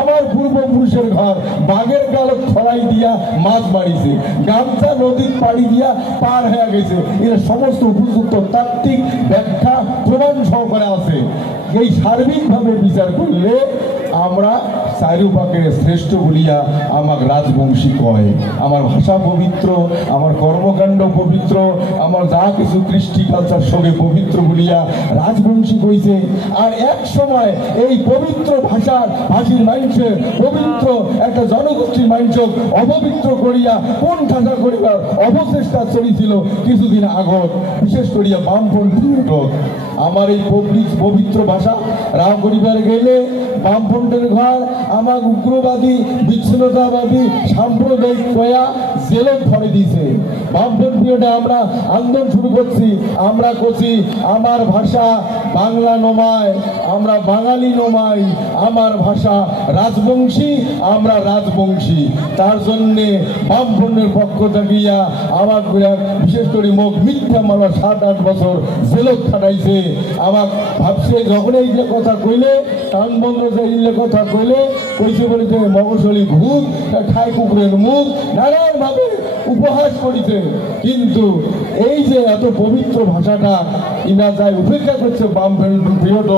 আমার পূর্বপুরুষের ঘর বাঘের গালত ছড়াই দিয়া মাছ মারিছে, গামছা নদীর পাড়ি দিয়া পার হয়ে গেছে। এর সমস্ত উপযুক্ত তাত্ত্বিক ব্যাখ্যা প্রমাণ সহকারে আছে। এই সার্বিকভাবে বিচার করলে আমরা চারুপাকে শ্রেষ্ঠ বলিয়া আমার রাজবংশী কয়। আমার ভাষা পবিত্র, আমার কর্মকাণ্ড পবিত্র, আমার যা কিছু কৃষ্টি কালচার সঙ্গে পবিত্র বলিয়া রাজবংশী কইছে। আর এক সময় এই পবিত্র ভাষীর মানুষের পবিত্র একটা জনগোষ্ঠীর মানুষক অপবিত্র করিয়া কোন ঠাসা করিবার অবচেষ্টা চলিছিল কিছুদিন আগত, বিশেষ করিয়া বামপন্থী নাটক। আমার এই পবিত্র ভাষা রাও করিবার গেলে বামপন্থের ঘর আমার উগ্রবাদী বিচ্ছিন্নতাবাদী সাম্প্রদায়িক কয়া জেলত ধরে দিয়েছে। বামপন্থীটা আমরা আন্দোলন শুরু করছি, আমরা করছি আমার ভাষা বাংলা নমায়, আমরা বাঙালি নমাই, আমার ভাষা রাজবংশী, আমরা রাজবংশী। তার জন্যে বামপন্থের পক্ষ থাকিয়া আমার বিশেষ করে মুখ মিথ্যা মালা 7-8 বছর জেলত খাটাইছে। আমার ভাবছে যখন এই কথা কইলে কান বন্ধ যে কথা কইলে কইছে বলে যে মগশলী ভূত খায় কুকুরের মুখ নানান ভাবে উপহাস করিছে। কিন্তু এই যে এত পবিত্র ভাষাটা ইনা যায় উপেক্ষা করছে বামপন্থী বৃহৎ,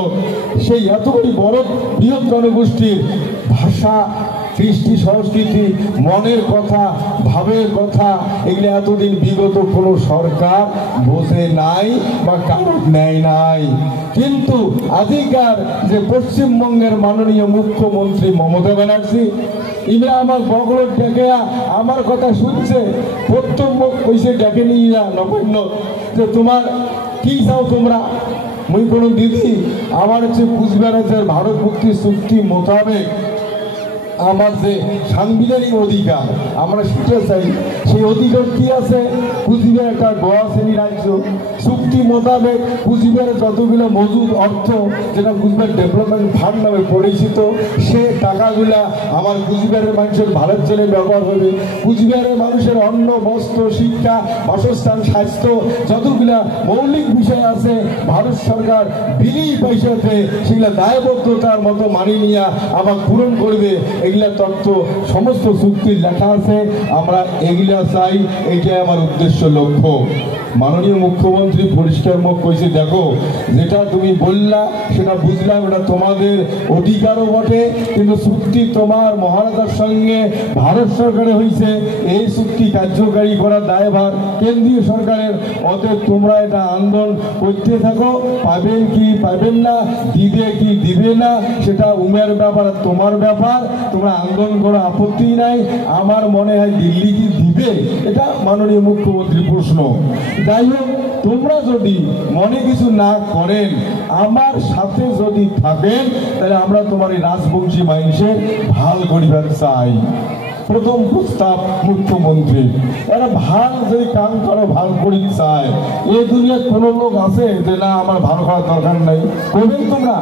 সেই এতগুলি বড় বৃহৎ জনগোষ্ঠীর ভাষা কৃষ্টি সংস্কৃতি মনের কথা ভাবের কথা এগুলো এতদিন বিগত কোনো সরকার বোঝে নাই বা কারণ নেয় নাই। কিন্তু আজকাল যে পশ্চিমবঙ্গের মাননীয় মুখ্যমন্ত্রী মমতা ব্যানার্জি ইনি আমার বগল ডেকে আমার কথা শুনছে, প্রথম মুখ কইছে ডেকে নিয়ে নবান্ন যে তোমার কি চাও তোমরা। মুই কোনো দিদি আমার হচ্ছে কুচবিহারের ভারত মুক্তি চুক্তি মোতাবেক আমার যে সাংবিধানিক অধিকার আমরা সেটা চাই, সেই অধিকার কি আছে? কুচবিহার একটা গোয়া শ্রেণী রাজ্য, চুক্তি মোতাবেক কুচবিহারের যতগুলো মজুদ অর্থ যেটা কুচবিহার ডেভেলপমেন্ট ফান্ড নামে পরিচিত, সে টাকাগুলা আমার কুচবিহারের মানুষের ভালোর জন্য ব্যবহার হবে। কুচবিহারের মানুষের অন্ন বস্ত্র শিক্ষা বাসস্থান স্বাস্থ্য যতগুলা মৌলিক বিষয় আছে ভারত সরকার বিলি পয়সাতে সেগুলা দায়বদ্ধতার মতো মানিয়ে নিয়ে আবার পূরণ করবে। এগুলা তত্ত্ব সমস্ত চুক্তির লেখা আছে, আমরা এগুলা চাই, এইটাই আমার উদ্দেশ্য লক্ষ্য। মাননীয় মুখ্যমন্ত্রী পরিষ্কার মুখ কইছে দেখো যেটা তুমি বললা সেটা বুঝলাম, এটা তোমাদের অধিকারও বটে, কিন্তু চুক্তি তোমার মহারাজার সঙ্গে ভারত সরকারে হয়েছে, এই চুক্তি কার্যকারী করার দায়ভার কেন্দ্রীয় সরকারের। অতএব তোমরা এটা আন্দোলন করতে থাকো, পাবেন কি পাবেন না, দিবে কি দিবে না সেটা উমের ব্যাপার, তোমার ব্যাপার, তোমরা আন্দোলন করো, আপত্তি নাই। আমার মনে হয় দিল্লি কি দিবে এটা মাননীয় মুখ্যমন্ত্রীর প্রশ্ন। যাই হোক, তোমরা যদি মনে কিছু না করেন আমার সাথে যদি থাকেন তাহলে আমরা তোমার এই রাজবংশী মানুষের ভাল করিবার চাই। প্রথম প্রস্তাব মুখ্যমন্ত্রী, এরা ভাল যদি কাম করো ভাল করি চায়। এই দুনিয়ার কোনো লোক আছে যে না আমার ভালো করার দরকার নাই? করবেন তোমরা?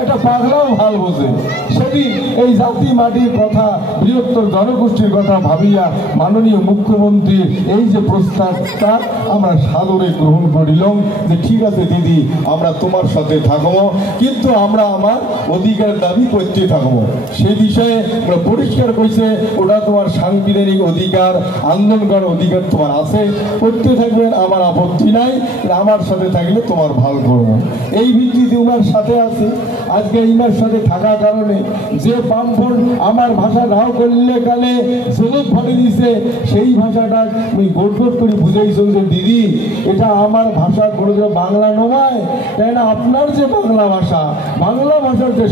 একটা পাগলাও ভাল বোঝে। সেদিন এই জাতি মাটির কথা বৃহত্তর জনগোষ্ঠীর কথা ভাবিয়া মাননীয় মুখ্যমন্ত্রীর এই যে প্রস্তাবটা আমরা সাদরে গ্রহণ করিলাম যে ঠিক আছে দিদি আমরা তোমার সাথে থাকবো, কিন্তু আমরা আমার অধিকার দাবি করতে থাকবো। সেই বিষয়ে আমরা পরিষ্কার কইছে ওটা তোমার সাংবিধানিক অধিকার, আন্দোলন করার অধিকার তোমার আছে, করতে থাকবেন, আমার আপত্তি নাই, আমার সাথে থাকলে তোমার ভালো করবো। এই ভিত্তিতে ওনার সাথে আছে। আজকে ইমার সাথে থাকার কারণে যে বামফ্রন্ট আমার ভাষা নাও করলে কালে জগৎ ভরে দিছে, সেই ভাষাটা আমি গোট গোট করে বুঝাইছেন যে দিদি এটা আমার ভাষা কোনো বাংলা নয়, তাই না? আপনার যে বাংলা ভাষার যে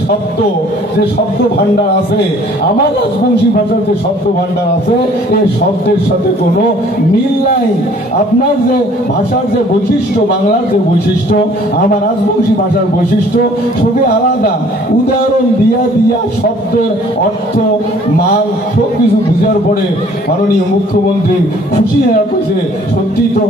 শব্দ ভাণ্ডার আছে, আমার রাজবংশী ভাষার যে শব্দ ভাণ্ডার আছে, এই শব্দের সাথে কোনো মিল নাই। আপনার যে ভাষার যে বৈশিষ্ট্য, বাংলার যে বৈশিষ্ট্য, আমার রাজবংশী ভাষার বৈশিষ্ট্য সবই আলাদা। উদাহরণ দিয়া শব্দের অর্থ মান সবকিছু কিছু বুঝার পরে মাননীয় মুখ্যমন্ত্রী খুশি হয়ে কইছে, সত্যি তো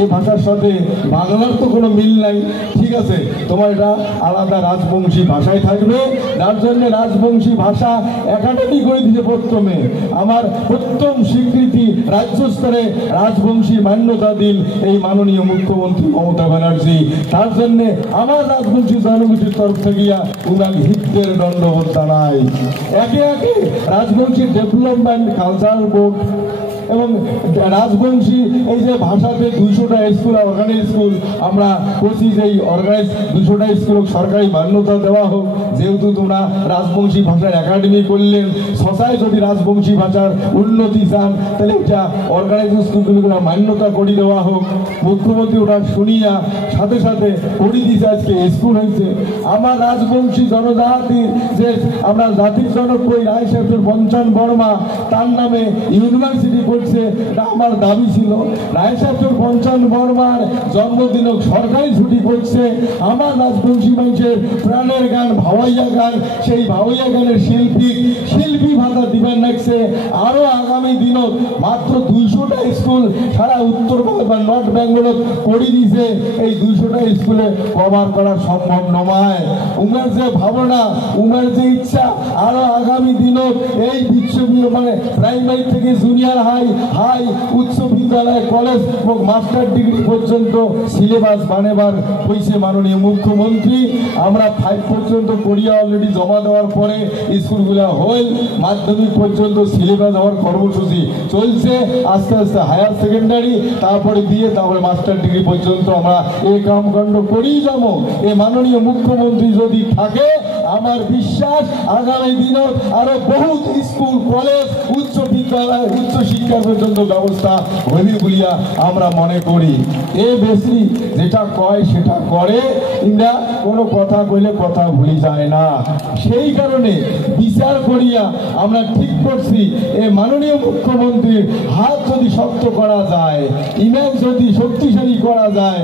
এই ভাষার সাথে বাংলার তো কোনো মিল নাই, ঠিক আছে তোমার এটা আলাদা রাজবংশী ভাষায় থাকবে। তার জন্য রাজবংশী ভাষা একাডেমি করে দিতে প্রথমে আমার প্রথম স্বীকৃতি রাজ্য স্তরে রাজবংশী মান্যতা দিন এই মাননীয় মুখ্যমন্ত্রী মমতা ব্যানার্জি। তার জন্যে আমার রাজবংশী জনগোষ্ঠীর তরফ থেকে উনার হিতের দণ্ডবোধ জানাই। একে একে রাজবংশী ডেভেলপমেন্ট কালচারাল বোর্ড এবং রাজবংশী এই যে ভাষাতে 200টা স্কুল অর্গানাইজ স্কুল আমরা করছি, যে এই অর্গানাইজ 200টা স্কুল সরকারি মান্যতা দেওয়া হোক। যেহেতু তোমরা রাজবংশী ভাষার একাডেমি করলেন, সসায় যদি রাজবংশী ভাষার উন্নতি চান তাহলে এটা অর্গানাইজ স্কুলগুলো মান্যতা করে দেওয়া হোক। মুখ্যমন্ত্রী ওটা শুনিয়া সাথে সাথে করে দিয়েছে, আজকে স্কুল হয়েছে। আমার রাজবংশী জনজাতির যে আমরা জাতির জনক কই রায় সাহেব পঞ্চান বর্মা, তার নামে ইউনিভার্সিটি করছে, এটা আমার দাবি ছিল। রায় সাহেব পঞ্চান বর্মার জন্মদিন সরকারি ছুটি করছে। আমার রাজবংশী মানুষের প্রাণের গান ভাওয়াইয়া গান, সেই ভাওয়াইয়া গানের শিল্পী ভাতা দিবেন লাগছে। আরো আগামী দিনত মাত্র 200টা স্কুল সারা উত্তর বা নর্থ বেঙ্গলত করে দিছে। এই 200টা স্কুলে কভার করা সম্ভব নয়। উনার যে ভাবনা, উনার যে ইচ্ছা, আরো আগামী দিনত এই মানে প্রাইমারি থেকে জুনিয়র হাই উচ্চ বিদ্যালয় কলেজ এবং মাস্টার ডিগ্রি পর্যন্ত সিলেবাস বানাবার হয়েছে মাননীয় মুখ্যমন্ত্রী। আমরা 5 পর্যন্ত করিয়া অলরেডি জমা দেওয়ার পরে স্কুলগুলো হল, মাধ্যমিক পর্যন্ত সিলেবাস হওয়ার কর্মসূচি চলছে। আস্তে আস্তে হায়ার সেকেন্ডারি, তারপরে বিয়ে, তারপরে মাস্টার ডিগ্রি পর্যন্ত আমরা এই কামকাণ্ড করেই যাবো। এই মাননীয় মুখ্যমন্ত্রী যদি থাকে, আমার বিশ্বাস আগামী দিনে আরো বহুত স্কুল কলেজ উচ্চ বিদ্যালয় উচ্চ শিক্ষা পর্যন্ত ব্যবস্থা হইবে বলিয়া আমরা মনে করি। এ বেশি যেটা কয় সেটা করে, ইন্দা কোনো কথা কইলে কথা ভুলি যায় না। সেই কারণে বিচার করিয়া আমরা ঠিক করছি, এ মাননীয় মুখ্যমন্ত্রীর হাত যদি শক্ত করা যায়, ইমেজ যদি শক্তিশালী করা যায়,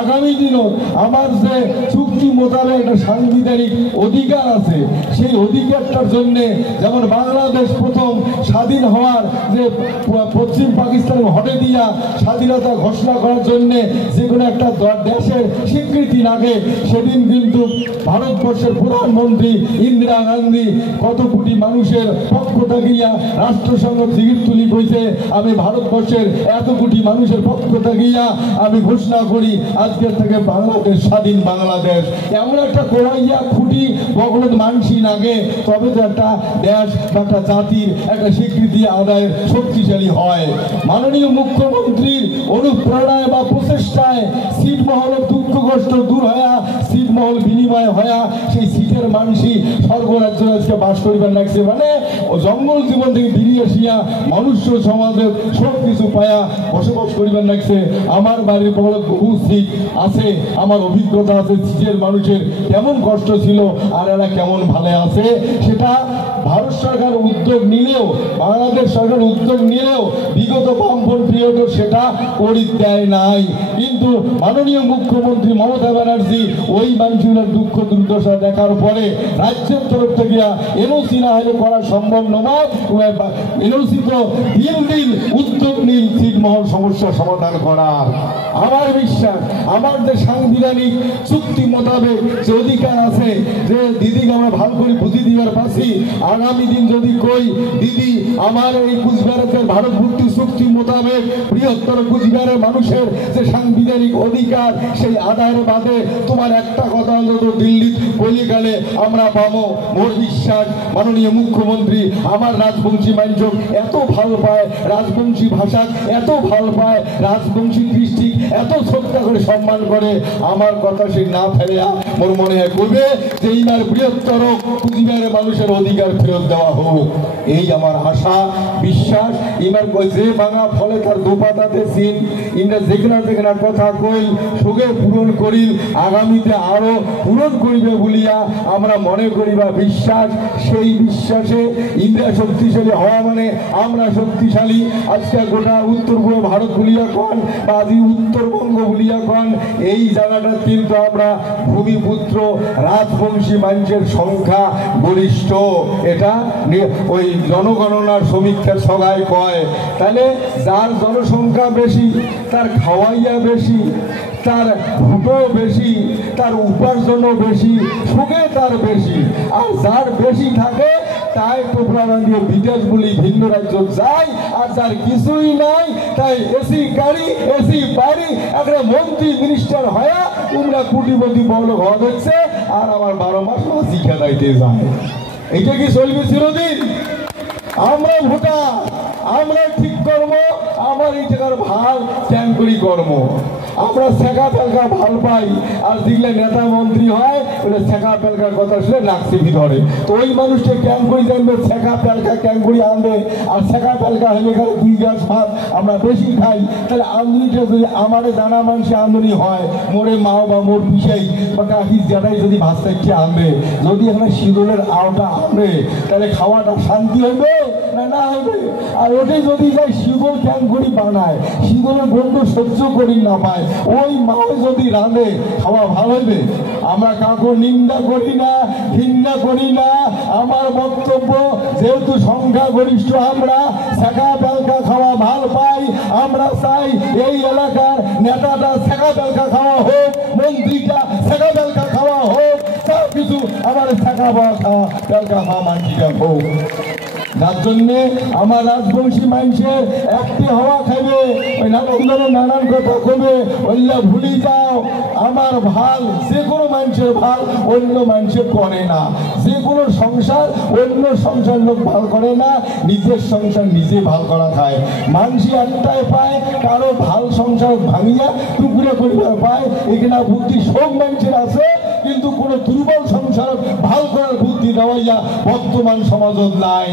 আগামী দিনও আমার যে চুক্তি মোতাবেক একটা সাংবিধানিক অধিকার আছে, সেই অধিকারটার জন্য যেমন বাংলাদেশ প্রথম স্বাধীন হওয়ার যে পশ্চিম পাকিস্তানের হটে দিয়া স্বাধীনতা ঘোষণা করার জন্য যে কোনো একটা দেশের স্বীকৃতি লাগে, সেদিন কিন্তু ভারতবর্ষের প্রধানমন্ত্রী ইন্দিরা গান্ধী কত কোটি মানুষের পক্ষ থাকিয়া রাষ্ট্রসংঘ জিগির তুলি কইছে, আমি ভারতবর্ষের এত কোটি মানুষের পক্ষ থাকিয়া আমি ঘোষণা করি আজকের থেকে বাংলাদেশ স্বাধীন বাংলাদেশ। এমন একটা কোরাইয়া খুঁটি বগলত মানসি লাগে, তবে তো একটা দেশ বা একটা জাতির একটা স্বীকৃতি আদায়ের শক্তিশালী হয়। মাননীয় মুখ্যমন্ত্রীর অনুপ্রেরণায় বা প্রচেষ্টায় ছিটমহল দুঃখ কষ্ট দূর হয়া, ছিটমহল বিনিময় হয়া সেই সিটের মানুষই স্বর্গরাজ্য আজকে বাস করিবার লাগছে। মানে জঙ্গল জীবন থেকে বেরিয়ে আসিয়া মনুষ্য সমাজের সব কিছু পায়া বসবাস করিবার লাগছে। আমার বাড়ির বড় বহু সিট আছে, আমার অভিজ্ঞতা আছে সিটের মানুষের কেমন কষ্ট ছিল আর এরা কেমন ভালো আছে। সেটা ভারত সরকার উদ্যোগ নিলেও, বাংলাদেশ সরকার উদ্যোগ নিলেও বিগত বামপন্থী পিরিয়ডও সেটা করে দেয় নাই। কিন্তু মাননীয় মুখ্যমন্ত্রী মমতা ব্যানার্জি ওই মানুষগুলোর দুঃখ দুর্দশা দেখার পরে রাজ্যের তরফ থেকে এনওসি না হলে করা সম্ভব নয়। এনওসি তো দিন দিন উদ্যোগ নিন ছিটমহল সমস্যা সমাধান করার। আমার বিশ্বাস, আমার যে সাংবিধানিক চুক্তি মোতাবেক যে অধিকার আছে, যে দিদিকে আমরা ভালো করে বুঝিয়ে দিবার পাচ্ছি, আগামী দিন যদি কই দিদি আমার এই কুচবিহারের ভারত ভুক্তি চুক্তি মোতাবেক বৃহত্তর কুচবিহারের মানুষের যে সাংবিধানিক অধিকার সেই আদায়ের বাদে তোমার একটা কথা অন্তত দিল্লি বলি গেলে আমরা পাবো। মোর বিশ্বাস মাননীয় মুখ্যমন্ত্রী আমার রাজবংশী মানুষ এত ভালো পায়, রাজবংশী ভাষা এত ভালো পায়, রাজবংশী কৃষ্টি এত শ্রদ্ধা করে সম্মান করে, আমার কথা সে না ফেলে মোর মনে হয় করবে যে এইবার বৃহত্তর কুচবিহারের মানুষের অধিকার ফেরত দেওয়া হোক। এই আমার আশা বিশ্বাস। এবার যে ভাঙা ফলে তার দুপাতাতে সিন ইন্দ্রা যেখানে যেখানে কথা কইল সুগে পূরণ করিল, আগামীতে আরো পূরণ করিবে বলিয়া আমরা মনে করি বা বিশ্বাস। সেই বিশ্বাসে ইন্দ্রা শক্তিশালী হওয়া মানে আমরা শক্তিশালী। আজকে গোটা উত্তর পূর্ব ভারত বলিয়া কন বা আদি উত্তরবঙ্গ বলিয়া কন এই জায়গাটা কিন্তু আমরা ভূমিপুত্র রাজবংশী মানুষের সংখ্যা গরিষ্ঠ, এটা ওই জনগণনার সমীক্ষার সবাই কয়। তাহলে যার জনসংখ্যা বেশি তার খাওয়াইয়া বেশি, তার ভোটও বেশি, তার উপার্জনও বেশি, সুখে তার বেশি। আর যার বেশি থাকে তাই টোপলা বাঁধিয়ে বিদেশ বলি ভিন্ন রাজ্য যায়, আর যার কিছুই নাই তাই এসি গাড়ি এসি বাড়ি একটা মন্ত্রী মিনিস্টার হয়া তোমরা কোটিপতি বড় ঘর হচ্ছে, আর আমার 12 মাস মাসি খেলাইতে যায়। এটা কি চলবে চিরদিন? আমরা ভোটার, আমরা ঠিক করবো আমার এই জায়গার ভাল ত্যাগ করি কর্ম। আমরা শেখা পেলকা ভাল পাই, আর দেখলে নেতা মন্ত্রী হয় ওটা শেখা পেলকার কথা শুনে নাকসিপি ধরে। তো ওই মানুষটা ক্যাম্প করে জানবে শেখা পেলকা ক্যাম্প করে আনবে, আর শেখা পেলকা হলে এখানে 2 গ্লাস ভাত আমরা বেশি খাই। তাহলে আমদনিটা যদি আমারে জানা মানুষে আমদনি হয়, মোরে মাও বা মোর পিসাই বা কাকি জেঠাই যদি ভাত চাইতে আনবে, যদি এখানে শীতলের আওটা আনবে, তাহলে খাওয়াটা শান্তি হবে না না হবে? আর ওটাই যদি যাই শীতল ক্যাম্প করি বানায়, শীতলের গন্ধ সহ্য করি না পায়, ওই মাও যদি রাঁধে খাওয়া ভালো হইবে? আমরা কাউকে নিন্দা করি না, ঘৃণা করি না। আমার বক্তব্য যেহেতু সংখ্যা গরিষ্ঠ আমরা শেখা পেলকা খাওয়া ভাল পাই, আমরা চাই এই এলাকার নেতাটা শেখা পেলকা খাওয়া হোক, মন্ত্রীটা শেখা পেলকা খাওয়া হোক, সব কিছু আমার শেখা পেলকা খাওয়া মানটিটা হোক। যার জন্যে আমার রাজবংশী মানুষের একটি হওয়া খাবে, ওই নানান ধরনের নানান কথা কবে, ওইলা ভুলি যাও। আমার ভাল যে কোনো মানুষের ভাল অন্য মানুষের করে না, যে কোনো সংসার অন্য সংসার লোক ভাল করে না, নিজের সংসার নিজে ভাল করা খায়। মানুষই একটাই পায়, কারো ভাল সংসার ভাঙিয়া টুকরে করিবার পায়। এখানে বুদ্ধি সব মানুষের আছে, কিন্তু কোনো দুর্বল সংসার ভাল করার বুদ্ধি দেওয়াইয়া বর্তমান সমাজত নাই।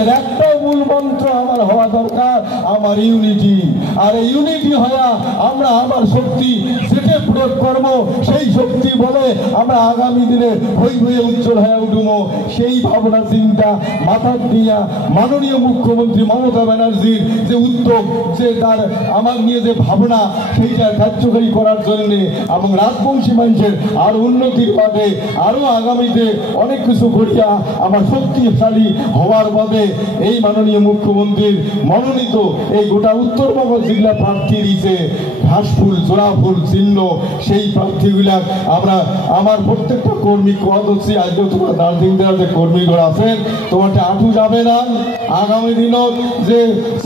এর একটাই মূল মন্ত্র আমার হওয়া দরকার, আমার ইউনিটি। আর এই ইউনিটি হওয়া আমরা আমার শক্তি যেটা প্রয়োগ করব, সেই শক্তি বলে আমরা আগামী দিনে হই হয়ে উজ্জ্বল হয়ে উঠব। সেই ভাবনা চিন্তা মাথার দিয়া মাননীয় মুখ্যমন্ত্রী মমতা ব্যানার্জির যে উদ্যোগ, যে তার আমার নিয়ে যে ভাবনা, সেইটা কার্যকরী করার জন্য এবং রাজবংশী মানুষের আর উন্নতির পথে আরো আগামীতে অনেক কিছু করিয়া আমার শক্তিশালী হওয়ার পথে এই মাননীয় মুখ্যমন্ত্রীর মনোনীত এই গোটা উত্তরবঙ্গ জেলা প্রার্থী দিয়েছে ঘাসফুল জোড়াফুল চিহ্ন। সেই প্রার্থীগুলা আমরা আমার প্রত্যেকটা কর্মী কোয়া করছি। আজকে তোমার দার্জিলিং জেলাতে কর্মীগুলো আছেন, তোমারটা আঁটু যাবে না। আগামী দিনত যে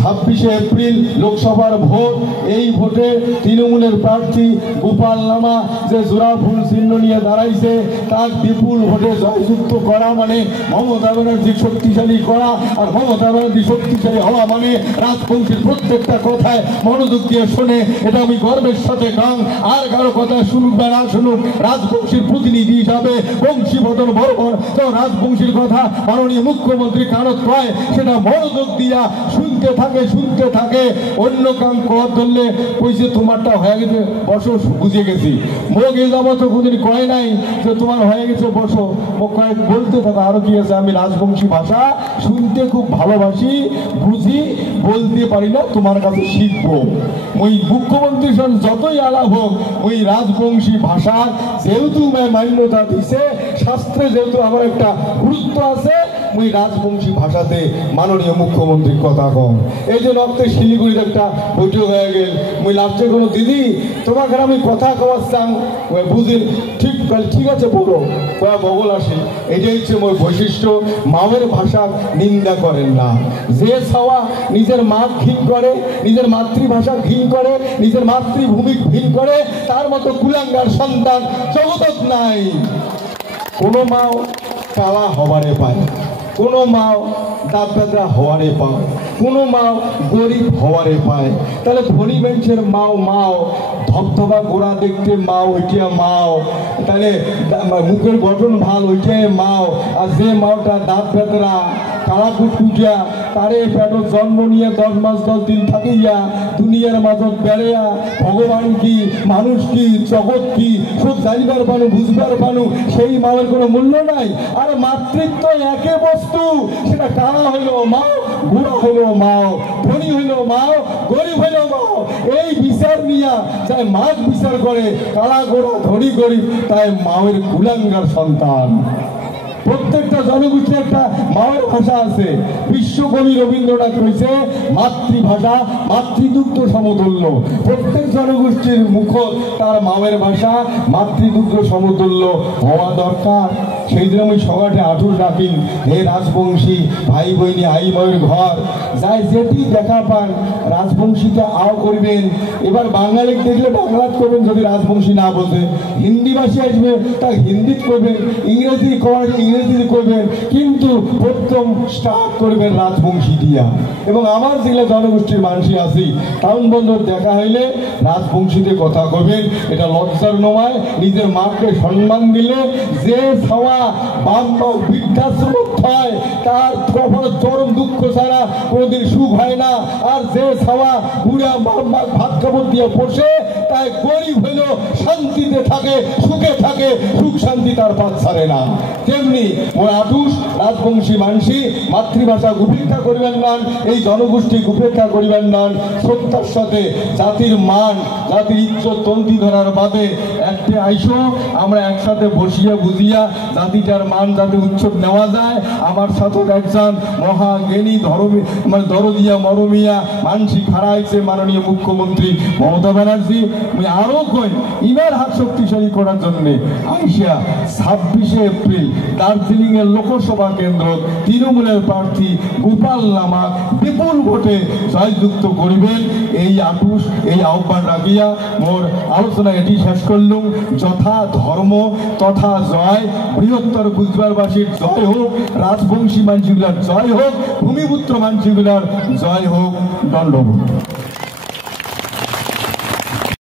26শে এপ্রিল লোকসভার ভোট, এই ভোটে তৃণমূলের প্রার্থী গোপাল লামা যে জোড়াফুল চিহ্ন নিয়ে দাঁড়াইছে, তার বিপুল ভোটে জয়যুক্ত করা মানে মমতা ব্যানার্জি শক্তিশালী করা। আর মমতা ব্যানার্জি শক্তিশালী হওয়া মানে রাজবংশীর প্রত্যেকটা কথায় মনোযোগ দিয়ে শোনে, এটা আমি গর্বের সাথে গান। আর কারো কথা শুনুক বা না শুনুক, রাজবংশীর প্রতিনিধি হিসাবে বংশীবদন বর্বর তো রাজবংশীর কথা মাননীয় মুখ্যমন্ত্রী কারত কয়, সেটা মনোযোগ দিয়া শুনতে থাকে। অন্য কাম কর ধরলে কইছে তোমারটা হয়ে গেছে বসো, বুঝে গেছি। মোকে যাবো তো কোনদিন কয় নাই যে তোমার হয়ে গেছে বসো, মোক কয়েক বলতে থাকে আরো কি আছে। আমি রাজবংশী ভাষা শুনতে খুব ভালোবাসি, বুঝি, বলতে পারি না, তোমার কাছে শিখবো। ওই মুখ্যমন্ত্রীর সঙ্গে যতই আলাপ হোক, ওই রাজবংশী ভাষা যেহেতু মান্যতা দিছে, শাস্ত্রে যেহেতু আমার একটা গুরুত্ব আছে, ওই রাজবংশী ভাষাতে মাননীয় মুখ্যমন্ত্রীর কথা কম। এই যে রক্তে শিলিগুড়ির একটা বৈঠক হয়ে গেল, ওই লাস্টে কোনো দিদি তোমাকে আমি কথা কওয়ার চান, বুঝি ঠিক আছে বলো কয়া বগল আসে। এটাই হচ্ছে মোর বৈশিষ্ট্য। মায়ের ভাষা নিন্দা করেন না। যে ছাওয়া নিজের মা ঘিন করে, নিজের মাতৃভাষা ঘিন করে, নিজের মাতৃভূমি ঘিন করে, তার মতো কুলাঙ্গার সন্তান জগৎ নাই। কোনো মাও কালা হবারে পায়, কোনো মাও দাঁত ব্যথা হওয়ারে পায়, কোনো মাও গরিব হওয়ারে পায়। তাহলে ধনী মানুষের মাও ধবধবা গোড়া দেখতে মাও, ওইটা মাও। তাহলে মুখের গঠন ভাল, ওইটাই মাও। আর যে মাওটা দাঁত ব্যথা কালাকুট কুটিয়া তারে পেটত জন্ম নিয়ে 10 মাস 10 দিন থাকিয়া দুনিয়ার মাজত বেড়েয়া ভগবান কি মানুষ কি জগৎ কি সব জানিবার পানু বুঝবার পানু সেই মায়ের কোনো মূল্য নাই। আর মাতৃত্ব একে বস্তু, সেটা কালা হইলো মাও, বুড়া হইলো মাও, ধনী হইলো মাও, গরিব হইলো মাও। এই বিচার নিয়া যাই মাছ বিচার করে কালা গোড়া ধনী গরিব তাই মায়ের কুলাঙ্গার সন্তান। প্রত্যেকটা জনগোষ্ঠীর একটা মায়ের ভাষা আছে। বিশ্বকবি রবীন্দ্রনাথ কইছে মাতৃভাষা মাতৃদুগ্ধ সমতুল্য। প্রত্যেক জনগোষ্ঠীর মুখ তার মায়ের ভাষা মাতৃদুগ্ধ সমতুল্য হওয়া দরকার। সেই দিন আমি সকালে আঁটুর ডাকিন, হে রাজবংশী ভাই বইনি আই মায়ের ঘর, যাই যেটি দেখা পান রাজবংশীতে আও করবেন। এবার বাঙালি দেখলে বাংলাত করবেন, যদি রাজবংশী না বোঝে হিন্দি ভাষী আসবে তা হিন্দিত করবেন, ইংরেজি ইংরেজি করবেন, কিন্তু প্রথম স্টার্ট করবেন রাজবংশী দিয়া। এবং আমার যেগুলো জনগোষ্ঠীর মানুষই আছি টাউন বন্দর দেখা হইলে রাজবংশীতে কথা কবেন। এটা লজ্জার নয়, নিজের মাকে সম্মান দিলে যে ছাওয়া বৃদ্ধাশ্রম হয় তার কখনো চরম দুঃখ ছাড়া কোনোদিন সুখ হয় না। আর যে ছাওয়া বুড়া ভাত কাপড় দিয়ে বসে তাই গরিব হইলেও শান্তিতে থাকে, সুখে থাকে, সুখ শান্তি তার পাত ছাড়ে না। তেমনি ওর আটুস রাজবংশী মানসি মাতৃভাষা উপেক্ষা করিবেন না, এই জনগোষ্ঠী উপেক্ষা করিবেন না। সত্যার সাথে জাতির মান জাতির ইজ্জত তন্তি ধরার বাদে একটা আইসো আমরা একসাথে বসিয়া বুঝিয়া জাতিটার মান যাতে উচ্চক নেওয়া যায়। আমার সাথে একজন মহাজ্ঞানী দরদিয়া মরমিয়া মানসি খাড়াইছে মাননীয় মুখ্যমন্ত্রী মমতা ব্যানার্জি। আমি আরো কই ইনার হাত শক্তিশালী করার জন্য আইসা 26শে এপ্রিল দার্জিলিং এর লোকসভা কেন্দ্র তৃণমূলের প্রার্থী গোপাল নামা বিপুল ভোটে জয়যুক্ত করিবেন। এই আটুস এই আহ্বান রাখিয়া মোর আলোচনা এটি শেষ করলুম। যথা ধর্ম তথা জয়, বৃহত্তর কুচবিহারবাসীর জয় হোক, রাজবংশী মানসিগুলার জয় হোক, ভূমিপুত্র মানসিগুলার জয় হোক। দণ্ডবোধ।